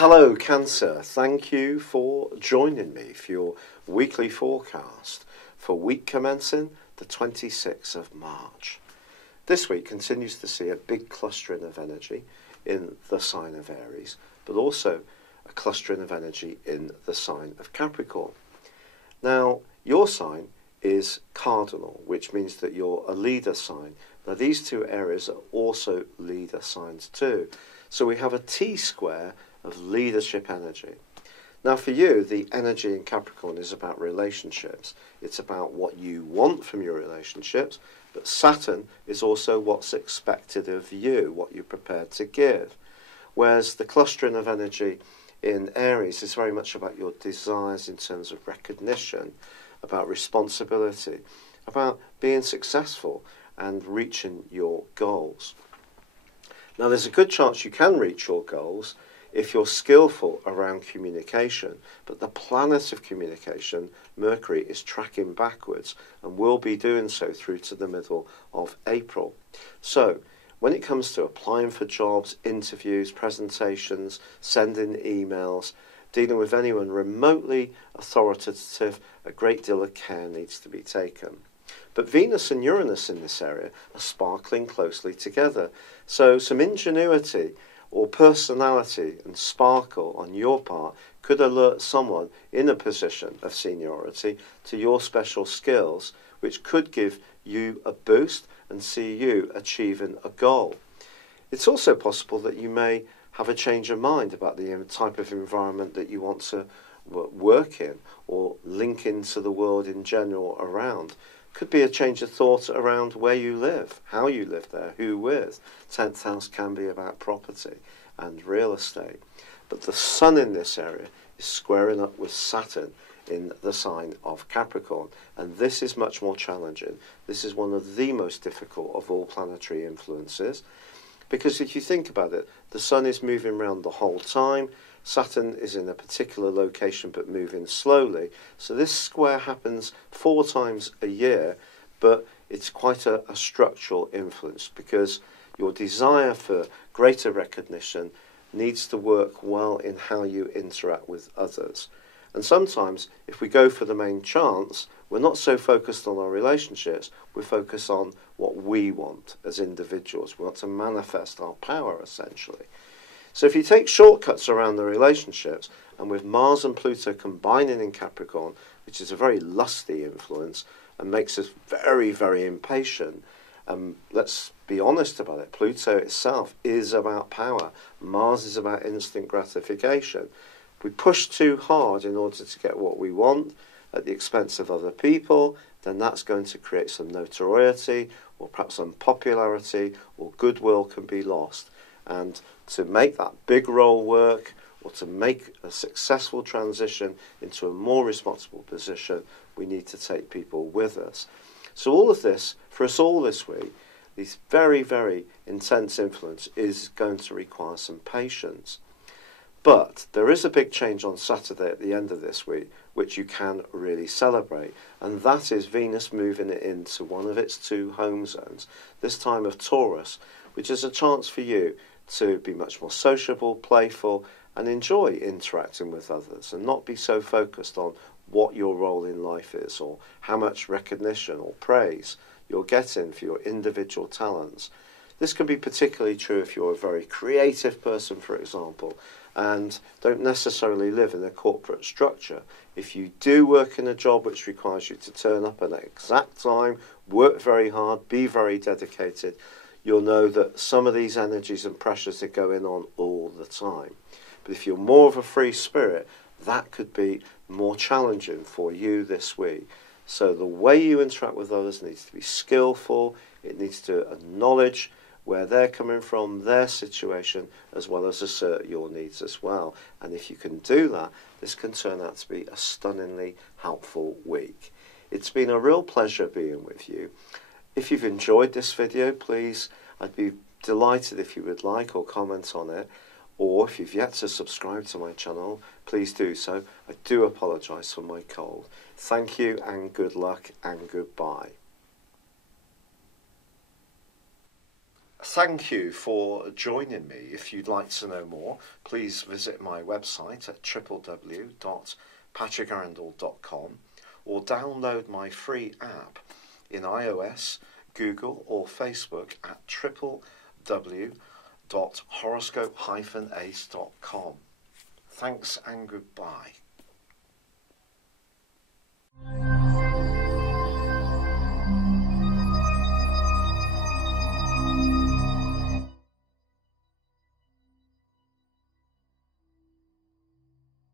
Hello Cancer, thank you for joining me for your weekly forecast for week commencing the 26th of March. This week continues to see a big clustering of energy in the sign of Aries, but also a clustering of energy in the sign of Capricorn. Now, your sign is cardinal, which means that you're a leader sign. Now, these two areas are also leader signs too. So we have a T-square of leadership energy. Now for you, the energy in Capricorn is about relationships. It's about what you want from your relationships, but Saturn is also what's expected of you, what you're prepared to give. Whereas the clustering of energy in Aries is very much about your desires in terms of recognition, about responsibility, about being successful and reaching your goals. Now there's a good chance you can reach your goals if you're skillful around communication, but the planet of communication, Mercury, is tracking backwards and will be doing so through to the middle of April. So when it comes to applying for jobs, interviews, presentations, sending emails, dealing with anyone remotely authoritative, a great deal of care needs to be taken. But Venus and Uranus in this area are sparkling closely together, so some ingenuity or personality and sparkle on your part could alert someone in a position of seniority to your special skills, which could give you a boost and see you achieving a goal. It's also possible that you may have a change of mind about the type of environment that you want to work in or link into the world in general around. Could be a change of thought around where you live, how you live there, who with. 10th house can be about property and real estate. But the sun in this area is squaring up with Saturn in the sign of Capricorn. And this is much more challenging. This is one of the most difficult of all planetary influences. Because if you think about it, the sun is moving around the whole time. Saturn is in a particular location but moving slowly. So this square happens 4 times a year, but it's quite a structural influence because your desire for greater recognition needs to work well in how you interact with others. And sometimes, if we go for the main chance, we're not so focused on our relationships, we're focused on what we want as individuals. We want to manifest our power, essentially. So if you take shortcuts around the relationships, and with Mars and Pluto combining in Capricorn, which is a very lusty influence and makes us very, very impatient, let's be honest about it, Pluto itself is about power. Mars is about instant gratification. If we push too hard in order to get what we want at the expense of other people, then that's going to create some notoriety or perhaps unpopularity, or goodwill can be lost. And to make that big role work, or to make a successful transition into a more responsible position, we need to take people with us. So all of this, for us all this week, this very, very intense influence is going to require some patience. But there is a big change on Saturday at the end of this week, which you can really celebrate. And that is Venus moving it into one of its 2 home zones, this time of Taurus, which is a chance for you to be much more sociable, playful, and enjoy interacting with others and not be so focused on what your role in life is or how much recognition or praise you're getting for your individual talents. This can be particularly true if you're a very creative person, for example, and don't necessarily live in a corporate structure. If you do work in a job which requires you to turn up at an exact time, work very hard, be very dedicated, you'll know that some of these energies and pressures are going on all the time. But if you're more of a free spirit, that could be more challenging for you this week. So the way you interact with others needs to be skillful. It needs to acknowledge where they're coming from, their situation, as well as assert your needs as well. And if you can do that, this can turn out to be a stunningly helpful week. It's been a real pleasure being with you. If you've enjoyed this video, please, I'd be delighted if you would like or comment on it. Or if you've yet to subscribe to my channel, please do so. I do apologise for my cold. Thank you and good luck and goodbye. Thank you for joining me. If you'd like to know more, please visit my website at www.patrickarundell.com or download my free app in iOS, Google or Facebook at www.horoscope-ace.com. Thanks and goodbye.